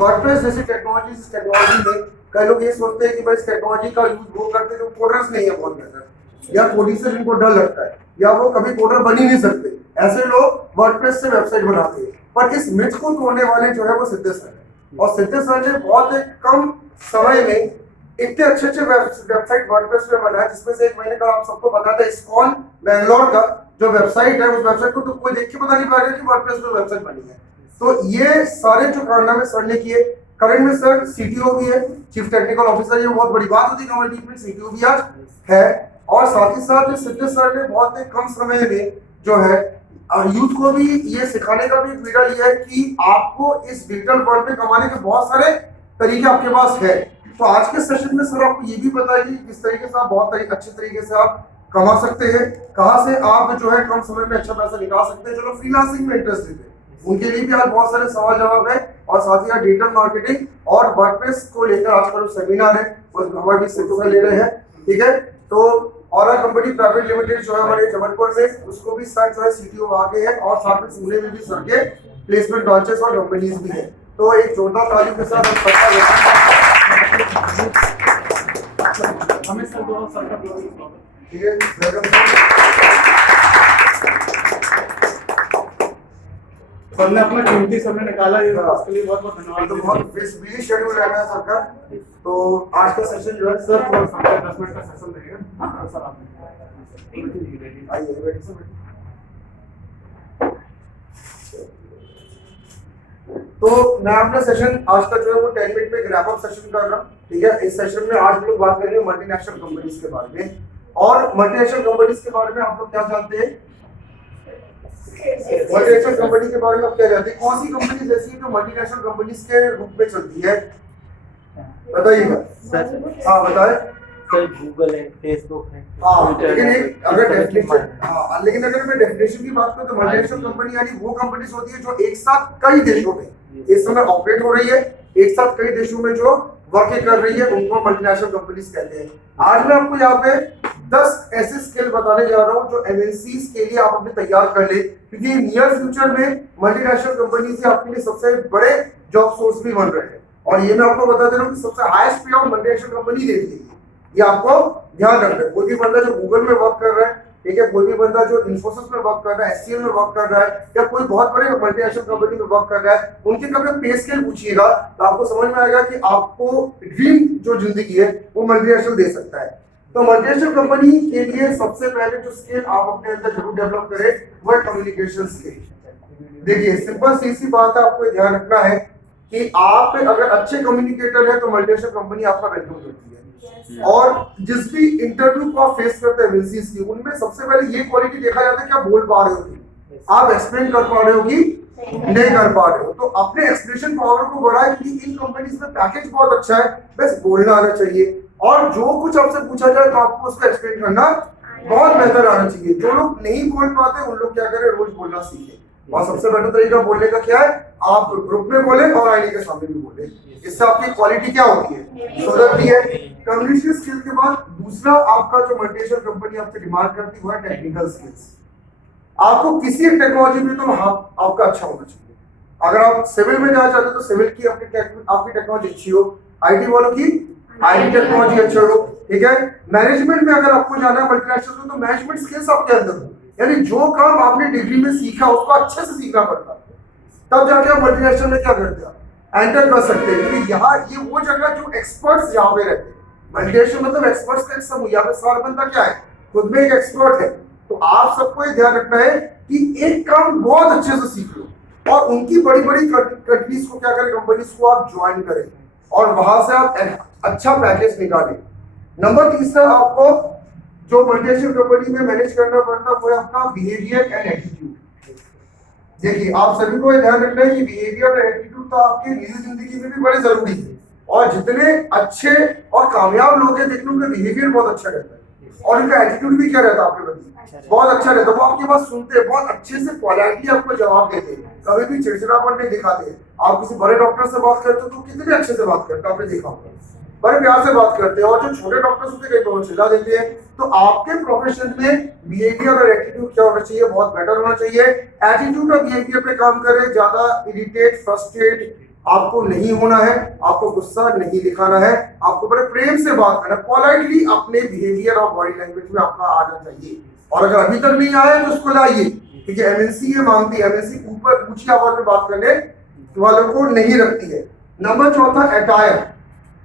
WordPress जैसी technology, इस technology में कई लोग ये सोचते हैं कि भाई इस टेक्नोलॉजी का यूज वो करते हैं जो कोडर्स नहीं है बहुत बेहतर, या कोडिंग से जिनको डर लगता है, या वो कभी कोडर बन ही नहीं सकते, ऐसे लोग वर्डप्रेस से वेबसाइट बनाते हैं। पर इस मिथ को तोड़ने वाले जो है वो सिद्धेश सर है, और सिद्धेश सर ने बहुत एक कम समय में इतने अच्छे अच्छे वेबसाइट वर्डप्रेस पे बनाया, जिसमें से एक मैंने कहा आप सबको पता था इस्कॉन बैंगलोर का जो वेबसाइट है, उस वेबसाइट को तो कोई देख के पता नहीं पाएगा कि वर्डप्रेस पे वेबसाइट बनी है। तो ये सारे जो कारनामे सर ने किए। करंट में सर सीटीओ भी है, चीफ टेक्निकल ऑफिसर, ये बहुत बड़ी बात होती है कम्युनिटी में, सीटीओ भी आज है। और साथ ही साथ सिद्धेश सर ने बहुत ही कम समय में जो है यूथ को भी ये सिखाने का भी वीडियो लिया है कि आपको इस डिजिटल वर्ल्ड में कमाने के बहुत सारे तरीके आपके पास है। तो आज के सेशन में सर आपको ये भी बताइए किस तरीके से आप बहुत अच्छे तरीके से आप कमा सकते हैं, कहाँ से आप जो है कम समय में अच्छा पैसा निकाल सकते हैं। जो लोग फ्रीलांसिंग में इंटरेस्टेड है उनके लिए भी आज बहुत सारे सवाल जवाब है, और साथ ही डिजिटल मार्केटिंग और वर्डप्रेस को लेकर आजकल सेमिनार है वो हमारे भी सिद्धू ले रहे हैं। ठीक है, तो और कंपनी प्राइवेट लिमिटेड जो है हमारे जबलपुर में, उसको भी सर जो है सीटीओ आगे है, और साथ में पुणे में भी सर के प्लेसमेंट ब्रांचेस और कंपनीज भी है। तो एक जोरदार ताली के साथ हमें सर दोनों सर का ठीक है, सर ने अपना कीमती समय निकाला, ये उसके लिए बहुत बहुत धन्यवाद। तो बहुत बिजी शेड्यूल रहना है सर का। तो आज का सेशन जो है सर थोड़ा 10 मिनट का सेशन रहेगा। हाँ सर आप आइए बैठिए सर। तो मैं अपना सेशन आज का जो है वो 10 मिनट में रैप अप सेशन कर रहा हूँ। ठीक है, इस सेशन में आज हम लोग बात करेंगे मल्टीनेशनल कंपनीज के बारे में। और मल्टीनेशनल कंपनीज के बारे में आप लोग क्या जानते हैं? मल्टीनेशनल कंपनी के बारे में आप क्या जानते हैं? कौन सी कंपनीज ऐसी है जो मल्टीनेशनल कंपनीज के रूप में चलती है, बताइएगा सर। हाँ बताएं सर। गूगल है, फेसबुक है। हाँ, लेकिन अगर डेफिनेशन, हाँ लेकिन अगर मैं डेफिनेशन की बात करूं तो मल्टीनेशनल कंपनी यानी वो कंपनीज होती है जो एक साथ कई देशों में इस समय ऑपरेट हो रही है, एक साथ कई देशों में जो वर्क कर रही है, उनको मल्टीनेशनल कंपनीज कहते हैं। आज मैं आपको यहाँ पे 10 ऐसे स्किल बताने जा रहा हूँ जो एमएनसीज के लिए आप अपने तैयार कर ले, क्योंकि नियर फ्यूचर में मल्टीनेशनल कंपनी से आपके लिए सबसे बड़े जॉब सोर्स भी बन रहे हैं। और ये मैं आपको बता दे रहा हूँ कि सबसे हाईएस्ट पे आउट मल्टीनेशनल कंपनी दे रही है, ये आपको ध्यान रखना है। कोई भी बंदा जो गूगल में वर्क कर रहा है, ठीक है, कोई भी बंदा जो इन्फोसिस में वर्क कर रहा है, एचसीएल में वर्क कर रहा है, या कोई बहुत बड़े मल्टीनेशनल कंपनी में वर्क कर रहा है, उनके कभी पे स्केल पूछिएगा तो आपको समझ में आएगा कि आपको ड्रीम जो जिंदगी है वो मल्टीनेशनल दे सकता है। तो मल्टीनेशनल कंपनी के लिए सबसे पहले जो स्किल आप अपने अंदर जरूर डेवलप करें वो है कम्युनिकेशन स्किल। देखिए सिंपल सी बात है, आपको ध्यान रखना है कि आप अगर अच्छे कम्युनिकेटर है तो मल्टीनेशनल कंपनी आपका वेलकम करती है। और जिस भी इंटरव्यू को आप फेस करते हैं एमएनसीज की, उनमें सबसे पहले ये क्वालिटी देखा जाता है कि आप बोल पा रहे हो कि आप एक्सप्लेन कर पा रहे हो कि नहीं कर पा रहे हो। तो अपने एक्सप्रेशन पावर को बढ़ाएं, क्योंकि इन कंपनीज में पैकेज बहुत अच्छा है, बस बोलना आना चाहिए। और जो कुछ आपसे पूछा जाए तो आपको उसको एक्सप्लेन करना बहुत बेहतर आना चाहिए। जो लोग नहीं बोल पाते उन लोग क्या करें, रोज बोलना सीखें। और सबसे बेहतर तरीका बोलने का क्या है, आप ग्रुप में बोले और आईने के सामने भी बोले। इससे आपकी क्वालिटी क्या होती है, सुधरती है। कम्युनिकेशन स्किल के बाद दूसरा आपका जो मल्टीनेशनल कंपनी आपसे डिमांड करती है वो है टेक्निकल स्किल्स। आपको किसी एक टेक्नोलॉजी में तो आपका अच्छा होना चाहिए। अगर आप सिविल में जाना चाहते हो तो सिविल की आपकी टेक्नोलॉजी अच्छी हो, आईटी वालों की आईटी टेक्नोलॉजी अच्छा हो। ठीक है, मैनेजमेंट में अगर आपको जाना है मल्टीनेशनल तो मैनेजमेंट स्किल्स आपके अंदर हो, यानी जो काम आपने डिग्री में सीखा उसको अच्छे से सीखना पड़ता है, तब जाके आप मल्टीनेशनल में क्या करते हैं, एंटर कर सकते हैं। क्योंकि यहाँ ये वो जगह जो एक्सपर्ट्स यहाँ पे रहते हैं। मल्टीनेशनल मतलब एक्सपर्ट्स का एक समूह, यहाँ पे सारा बंदा क्या है, खुद में एक एक्सपर्ट है। तो आप सबको ये ध्यान रखना है कि एक काम बहुत अच्छे से सीख लो और उनकी बड़ी बड़ी कंट्रीज को क्या करें, कंपनीज को आप ज्वाइन करें और वहां से आप अच्छा पैकेज निकालें। नंबर तीसरा आपको जो मल्टीनेशनल कंपनी में मैनेज करना पड़ता है वो है अपना बिहेवियर एंड एटीट्यूड। देखिए आप सभी को ये ध्यान रखना है कि बिहेवियर और एटीट्यूड तो आपकी निजी जिंदगी में भी बड़े जरूरी है। और जितने अच्छे और कामयाब लोग हैं देखने उनका बिहेवियर बहुत अच्छा रहता है और उनका एटीट्यूड भी क्या रहता है आपके प्रति, बहुत अच्छा रहता है। वो आपकी बात सुनते हैं, बहुत अच्छे से पोलाइटली आपको जवाब देते हैं, कभी भी चिड़चिड़ापन नहीं दिखाते। आप किसी बड़े डॉक्टर से बात करते हो तो कितने अच्छे से बात करते हैं, आपने देखा होगा, बड़े प्यार से बात करते हैं। और जो छोटे डॉक्टर्स होते हैं कई बार सजा देते हैं। तो आपके प्रोफेशन में बिहेवियर और एटीट्यूड क्या होना चाहिए, बहुत बेटर होना चाहिए। एटीट्यूड और बिहेवियर पे काम करें, ज्यादा इरिटेट, फ्रस्ट्रेट, आपको नहीं होना है, आपको गुस्सा नहीं दिखाना है, आपको बड़े प्रेम से बात करना, पोलाइटली अपने बिहेवियर और बॉडी लैंग्वेज में आपका आना चाहिए। और अगर अभी तक नहीं आया तो उसको लाइए, क्योंकि एमएनसी ये मांगती है, एमएनसी ऊपर ऊंची आवाज में बात करने वालों को नहीं रखती है। नंबर चौथा, अटायर।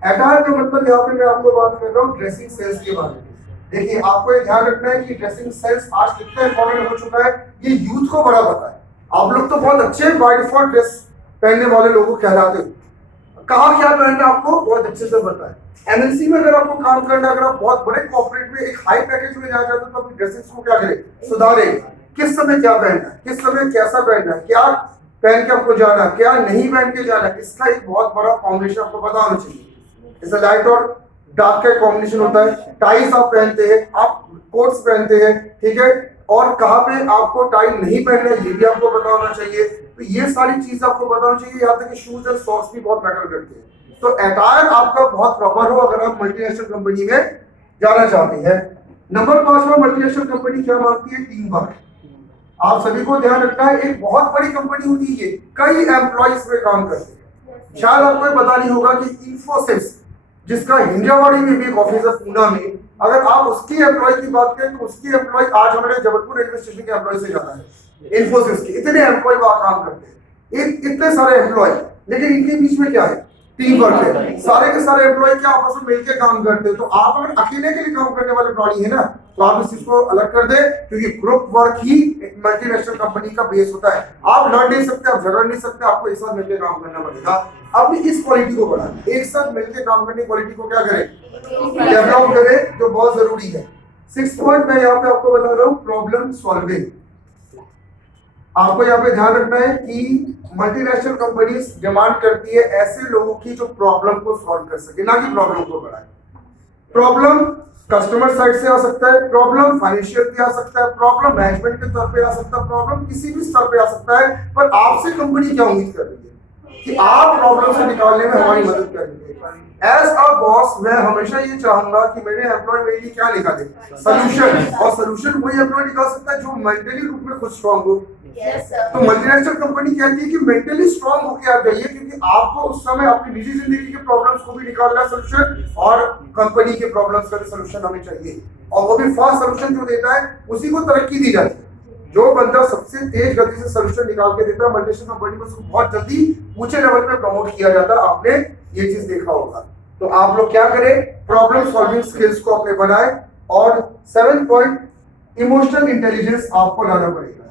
अटायर का मतलब यहाँ पे मैं आपको बात कर रहा हूँ ड्रेसिंग सेंस के बारे में। देखिए, आपको ये ध्यान रखना है कि ड्रेसिंग सेंस आज कितना इंपॉर्टेंट हो चुका है, ये यूथ को बड़ा पता है। आप लोग तो बहुत अच्छे बाय डिफॉल्ट ड्रेस पहनने वाले लोगों को कहलाते हो, कहाँ क्या पहनना है आपको बहुत अच्छे से पता है। एमएनसी में अगर आपको काम करना है, अगर आप बहुत बड़े कॉर्पोरेट में एक हाई पैकेज में जाना चाहते हो तो अपनी ड्रेसिंग को क्या करें, सुधारें। किस समय क्या पहनना है, किस समय कैसा पहनना है, क्या पहन के आपको जाना है, क्या नहीं पहन के जाना है, इसका एक बहुत बड़ा कॉम्बिनेशन आपको पता होना चाहिए। जैसे लाइट और डार्क का कॉम्बिनेशन होता है, टाइज आप पहनते हैं, आप कोट्स पहनते हैं, ठीक है, और कहाँ पे आपको टाई नहीं पहनना है ये भी आपको पता होना चाहिए। तो ये सारी चीज आपको पता होना चाहिए। यहाँ तक कि शूज एंड सॉक्स भी बहुत मैटर करते हैं। तो अटायर आपका बहुत प्रॉपर हो अगर आप मल्टीनेशनल कंपनी में जाना चाहते हैं। नंबर 5वां, मल्टीनेशनल कंपनी क्या मांगती है, टीम वर्क। आप सभी को ध्यान रखना है, एक बहुत बड़ी कंपनी होती है, कई एम्प्लॉइज में काम करते हैं। शायद आपको पता नहीं होगा कि इंफोसिस, जिसका हिंजावाड़ी में भी एक ऑफिस है पूना में, अगर आप उसकी एम्प्लॉय की बात करें तो उसकी एम्प्लॉय आज हमारे जबलपुर रेलवे स्टेशन के एम्प्लॉय से ज्यादा है। इंफोसिस के इतने एम्प्लॉय वहां काम करते हैं, इतने सारे एम्प्लॉय, लेकिन इनके बीच में क्या है, टीम वर्क है। सारे के सारे एम्प्लॉय क्या आपस में मिलकर काम करते हैं। तो आप अगर अकेले के लिए काम करने वाले प्राणी है ना, तो आप इस चीज को अलग कर दे, क्योंकि ग्रुप वर्क ही एक मल्टीनेशनल कंपनी का बेस होता है। आप लड़ नहीं सकते, आप झगड़ नहीं सकते, आपको एक साथ मिलकर काम करना पड़ेगा। अपनी इस क्वालिटी को बढ़ाएं, एक साथ मिलकर काम करने की क्वालिटी को क्या करें, डेवलप करें, जो बहुत जरूरी है। 6 पॉइंट मैं यहाँ पे आपको बता रहा हूँ, प्रॉब्लम सॉल्विंग। आपको यहाँ पे ध्यान रखना है कि मल्टीनेशनल कंपनीज डिमांड करती है ऐसे लोगों की जो प्रॉब्लम को सॉल्व कर सके, ना कि प्रॉब्लम को बढ़ाए। प्रॉब्लम कस्टमर साइड से आ सकता है, प्रॉब्लम फाइनेंशियल पे आ सकता है, प्रॉब्लम मैनेजमेंट के स्तर पे आ सकता है, प्रॉब्लम किसी भी स्तर पे आ सकता है। पर आपसे कंपनी क्या उम्मीद कर रही है कि आप प्रॉब्लम से निकालने में हमारी मदद करेंगे। एज अ बॉस मैं हमेशा ये चाहूंगा कि मेरे एम्प्लॉय मेरे लिए क्या निकाले, सोल्यूशन। और सोल्यूशन वही एम्प्लॉय निकाल सकता है जो मेंटली रूप में खुद स्ट्रांग हो। तो मल्टीनेशनल कंपनी कहती है कि मेंटली स्ट्रांग होकर आप जाइए, क्योंकि आपको उस समय अपनी निजी जिंदगी के प्रॉब्लम्स को भी निकालना है सोल्यूशन, और कंपनी के प्रॉब्लम्स का भी सोल्यूशन हमें चाहिए। और वो भी फास्ट सोल्यूशन जो देता है उसी को तरक्की दी जाती है। जो बंदा सबसे तेज गति से सोल्यूशन निकाल के देता है मल्टीनेशनल कंपनी में, उसको बहुत जल्दी ऊंचे लेवल पे प्रमोट किया जाता है। आपने ये चीज देखा होगा। तो आप लोग क्या करें, प्रॉब्लम सॉल्विंग स्किल्स को अपने बनाए। और 7 पॉइंट, इमोशनल इंटेलिजेंस आपको लाना पड़ेगा।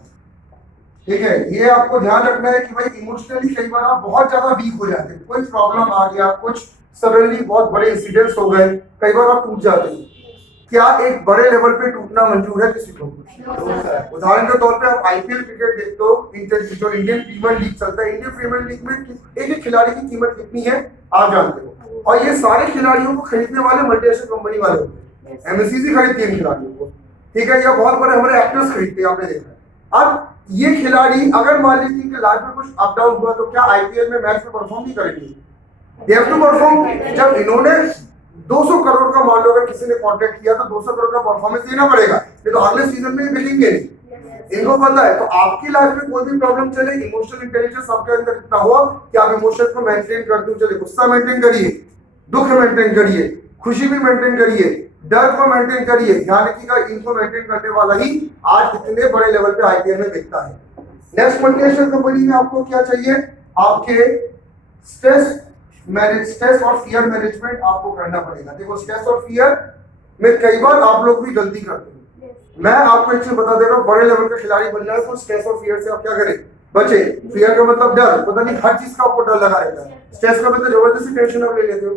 ठीक है, ये आपको ध्यान रखना है कि भाई इमोशनली कई बार आप बहुत ज्यादा वीक हो जाते हैं, कोई प्रॉब्लम आ गया, कुछ सडनली बहुत बड़े इंसिडेंट्स हो गए, कई बार आप टूट जाते हैं। क्या एक बड़े लेवल पे टूटना मंजूर है किसी को? उदाहरण के तौर पे आप आईपीएल क्रिकेट देखते हो, जो इंडियन प्रीमियर लीग चलता है, इंडियन प्रीमियर लीग में एक एक खिलाड़ी की कीमत कितनी है आप जानते हो। और ये सारे खिलाड़ियों को खरीदने वाले मल्टीनेशनल कंपनी वाले होते हैं, एमएनसी खरीदती है इन खिलाड़ियों को, ठीक है, या बहुत बड़े हमारे एक्टर्स खरीदते हैं, आपने देखा है। अब ये खिलाड़ी अगर मान लीजिए कि लाइफ में कुछ अप डाउन हुआ तो क्या आईपीएल में मैच में परफॉर्म नहीं करेंगे? They have to perform. जब इन्होंने 200 करोड़ का मान लो अगर किसी ने कॉन्ट्रैक्ट किया तो 200 करोड़ का परफॉर्मेंस देना पड़ेगा, नहीं तो अगले सीजन में बिकेंगे नहीं। इनको पता है। तो आपकी लाइफ में कोई भी प्रॉब्लम चले, इमोशनल इंटेलिजेंस आपके अंदर इतना हो कि आप इमोशन को मेंटेन करते हो चले। गुस्सा मेंटेन करिए, दुख मेंटेन करिए, खुशी भी मेंटेन करिए, डर को मेंटेन करिए। ध्यान रखिएगा, इनको मेंटेन करने वाला ही आज इतने बड़े लेवल पे आईपीएल में बिकता है। नेक्स्ट मल्टीनेशनल कंपनी में आपको क्या चाहिए, आपके स्ट्रेस और फियर मैनेजमेंट आपको करना पड़ेगा। देखो, स्ट्रेस और फियर में कई बार आप लोग भी गलती करते हैं। मैं आपको एक चीज बता दे रहा हूँ, बड़े लेवल का खिलाड़ी बनना है तो स्ट्रेस और फियर से आप क्या करें, बचे। फियर का मतलब डर, पता नहीं हर चीज का आपको डर लगा रहता है। स्ट्रेस का मतलब जबरदस्ती टेंशन आप ले लेते हो।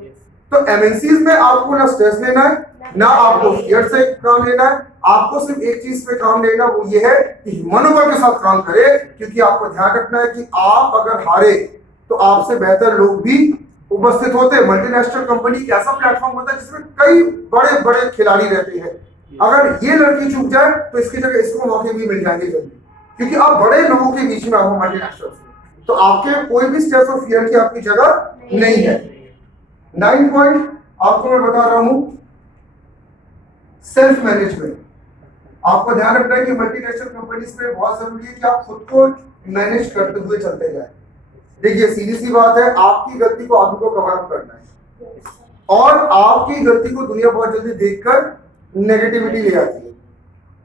तो एमएनसीज में आपको ना स्ट्रेस लेना है, ना आपको फियर से काम लेना है। आपको सिर्फ एक चीज पे काम लेना, वो ये है कि मनोबल के साथ काम करे, क्योंकि आपको ध्यान रखना है कि आप अगर हारे तो आपसे बेहतर लोग भी उपस्थित होते हैं। मल्टीनेशनल कंपनी एक ऐसा प्लेटफॉर्म होता है जिसमें कई बड़े बड़े खिलाड़ी रहते हैं। अगर ये लड़की चूक जाए तो इसकी जगह इसको मौके भी मिल जाएंगे जल्दी, क्योंकि आप बड़े लोगों के बीच में आओ मल्टीनेशनल में, तो आपके कोई भी स्ट्रेस और फियर की आपकी जगह नहीं है। 9 पॉइंट आपको मैं बता रहा हूं, सेल्फ मैनेजमेंट। आपको ध्यान रखना है कि मल्टीनेशनल कंपनीज में बहुत जरूरी है कि आप खुद को मैनेज करते हुए चलते जाए। देखिए सीधी सी बात है, आपकी गलती को आप ही को कवर अप करना है और आपकी गलती को दुनिया बहुत जल्दी देखकर नेगेटिविटी ले आती है।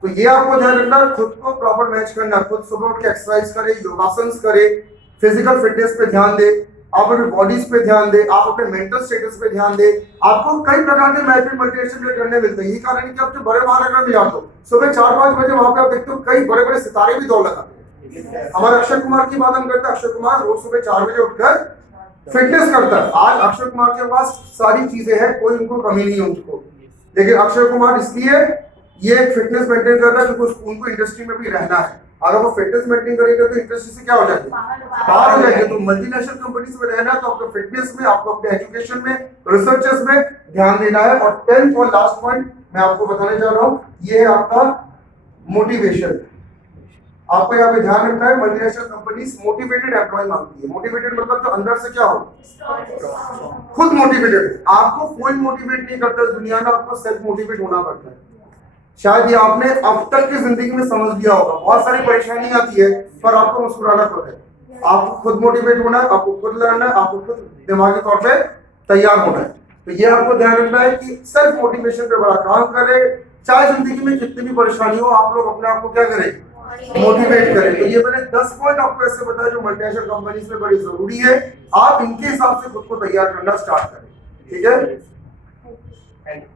तो ये आपको ध्यान रखना, खुद को प्रॉपर मैच करना, खुद सुबह उठ के एक्सरसाइज करे, योगासन करे, फिजिकल फिटनेस पे ध्यान दे, आप अपने बॉडीज पे ध्यान दे, आप अपने मेंटल स्टेटस पे ध्यान दे। आपको कई प्रकार के मैपिंग मेडिटेशन करने मिलते हैं। यही कारण है कि आप जो बड़े महानगर में जाते हो सुबह 4-5 बजे वहां पे आप देखते हो कई बड़े बड़े सितारे भी दौड़ लगाते हैं। हमारे अक्षय कुमार की बात हम करते हैं, अक्षय कुमार रोज सुबह 4 बजे उठकर फिटनेस करता है। आज अक्षय कुमार के पास सारी चीजें हैं, कोई उनको कमी नहीं है उनको, लेकिन अक्षय कुमार इसलिए ये फिटनेस मेंटेन कर रहा है क्योंकि उनको इंडस्ट्री में भी रहना है। अगर वो फिटनेस मेंटेन करेंगे तो इंडस्ट्री से क्या हो जाएगा, बाहर हो जाएंगे। तो मल्टीनेशनल कंपनीज में रहना है तो आपको फिटनेस में, आपको अपने एजुकेशन में, रिसर्चेस में ध्यान देना है। और 10th और लास्ट पॉइंट मैं आपको बताने जा रहा हूं, ये है आपका मोटिवेशन। आपको यहाँ पे ध्यान रखना है, मल्टीनेशनल कंपनीज मोटिवेटेड एम्प्लॉय मांगती है। मोटिवेटेड मतलब जो अंदर से क्या हो, खुद मोटिवेटेड। आपको कोई मोटिवेट नहीं करता इस दुनिया में, आपको सेल्फ मोटिवेट होना पड़ता है। शायद ये आपने अब तक की जिंदगी में समझ लिया होगा, बहुत सारी परेशानी आती है पर आपको मुस्कुराना पड़ता है। आपको खुद मोटिवेट होना है, आपको खुद लड़ना है, आपको खुद दिमागी तौर पे तैयार होना है। तो ये आपको ध्यान रखना है कि सेल्फ मोटिवेशन पे बड़ा काम करें। चाहे जिंदगी में कितनी भी परेशानी हो, आप लोग अपने आप को क्या करें, मोटिवेट करें। तो ये मैंने 10 पॉइंट आपको ऐसे बताया जो मल्टीनेशनल कंपनीज में बड़ी जरूरी है। आप इनके हिसाब से खुद को तैयार करना स्टार्ट करें, ठीक है। Thank you.